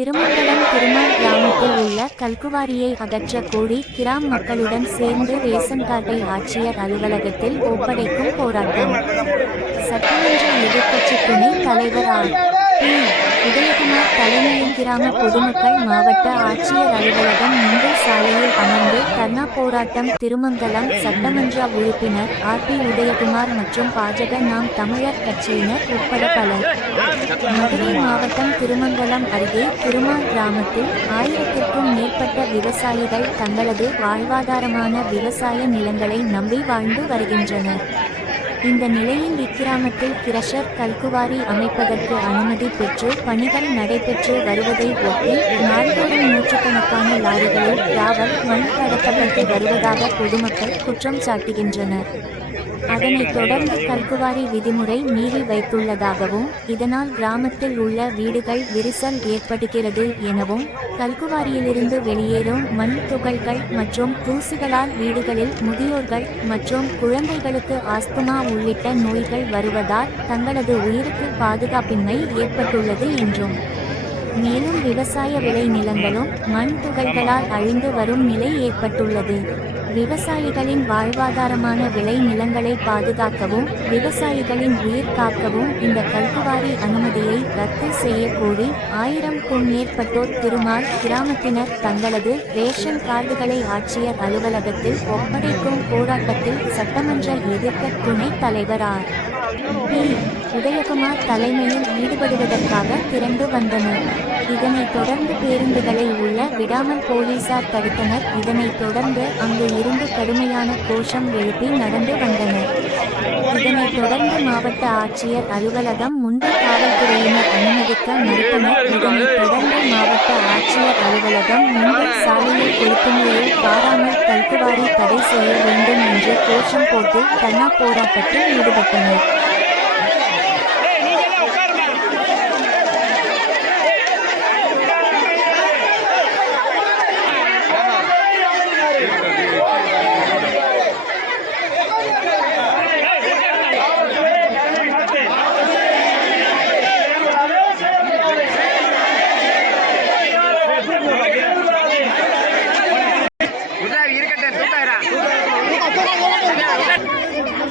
திருமங்கலம் திருமால் கிராமத்தில் உள்ள கல்குவாரியை அகற்ற கோரி கிராம் மக்களுடன் சேர்ந்து ரேஷன் கார்டை ஆட்சியர் அலுவலகத்தில் ஒப்படைக்கும் போராட்டம். சட்டமன்ற எதிர்க்கட்சி துணை தலைவர் ஆர். உதயகுமார் தலைமையில் கிராம பொதுமக்கள் மாவட்ட ஆட்சியர் அலுவலகம் மும்பை சாலையில் அமர்ந்து தர்ணா போராட்டம் திருமங்கலம் சட்டமன்ற உறுப்பினர் ஆர் பி உதயகுமார் மற்றும் பாஜக நாம் தமிழர் கட்சியினர் உட்பட பலர். மதுரை மாவட்டம் திருமங்கலம் அருகே திருமால் கிராமத்தில் ஆயிரத்திற்கும் மேற்பட்ட விவசாயிகள் தங்களது வாழ்வாதாரமான விவசாய நிலங்களை நம்பி வாழ்ந்து வருகின்றனர். இந்த நிலையில் இக்கிராமத்தில் கிரஷர் கல்குவாரி அமைப்பதற்கு அனுமதி பெற்று பணிகள் நடைபெற்று வருவதை ஒட்டி நாள்தோறும் நூற்றுக்கணக்கான லாரிகளில் டிராவல் மண் கடத்தப்பட்டு வருவதாக பொதுமக்கள் குற்றம் சாட்டுகின்றனர். அதனைத் தொடர்ந்து கல்குவாரி விதிமுறை மீறி வைத்துள்ளதாகவும் இதனால் கிராமத்தில் உள்ள வீடுகள் விரிசல் ஏற்படுகிறது எனவும் கல்குவாரியிலிருந்து வெளியேறும் மண் துகள்கள் மற்றும் தூசிகளால் வீடுகளில் முதியோர்கள் மற்றும் குழந்தைகளுக்கு ஆஸ்துமா உள்ளிட்ட நோய்கள் வருவதால் தங்களது உயிருக்கு பாதுகாப்பின்மை ஏற்பட்டுள்ளது என்றும். மேலும் விவசாய விளை நிலங்களும் மண் துகள்களால் அழிந்து வரும் நிலை ஏற்பட்டுள்ளது. விவசாயிகளின் வாழ்வாதாரமான விளை நிலங்களை பாதுகாக்கவும் விவசாயிகளின் உயிர் காக்கவும் இந்த கல்குவாரி அனுமதியை ரத்து செய்ய கோரி ஆயிரம்க்கும் மேற்பட்டோர் திருமால் கிராமத்தினர் தங்களது ரேஷன் கார்டுகளை ஆட்சியர் அலுவலகத்தில் ஒப்படைக்கும் போராட்டத்தில் சட்டமன்ற எதிர்க்க துணைத் தலைவர் ஆர் பி. உதயகுமார் தலைமையில் ஈடுபடுவதற்காக திரண்டு வந்தனர். இதனைத் தொடர்ந்து பேருந்துகளை உள்ள விடாமல் போலீசார் தடுத்தனர். இதனைத் தொடர்ந்து அங்கு இருந்து கடுமையான கோஷம் எழுப்பி நடந்து வந்தனர். இதனைத் தொடர்ந்து மாவட்ட ஆட்சியர் அலுவலகம் முன்பு காவல்துறையினர் அனுமதிக்க மறுத்தனர். இதனைத் தொடர்ந்து மாவட்ட ஆட்சியர் அலுவலகம் முன்பு சாலையில் கொடுக்கும்போது பாராமல் கல்குவாரி தடை செய்ய வேண்டும் என்று கோஷம் போட்டு தன்னா போராட்டத்தில் ஈடுபட்டனர்.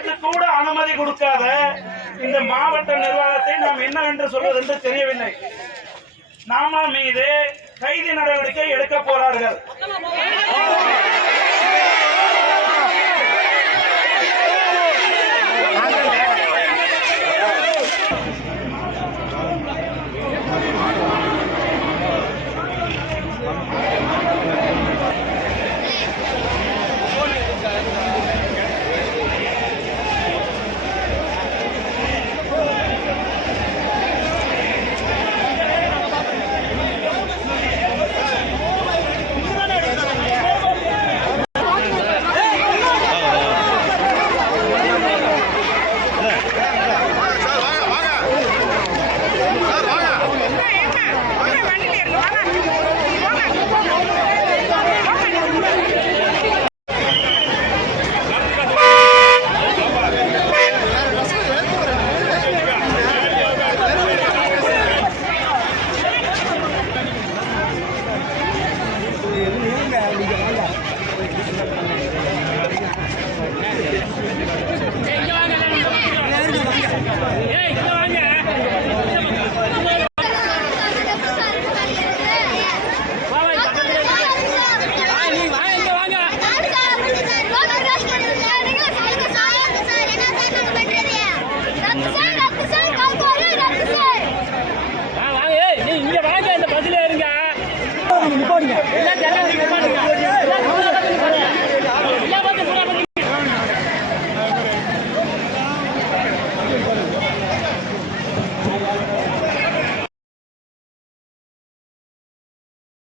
அதற்கு கூட அனுமதி கொடுக்காத இந்த மாவட்ட நிர்வாகத்தை நாம் என்னவென்று சொல்வது என்று தெரியவில்லை. நாம மீது கைது நடவடிக்கை எடுக்க போறார்கள்.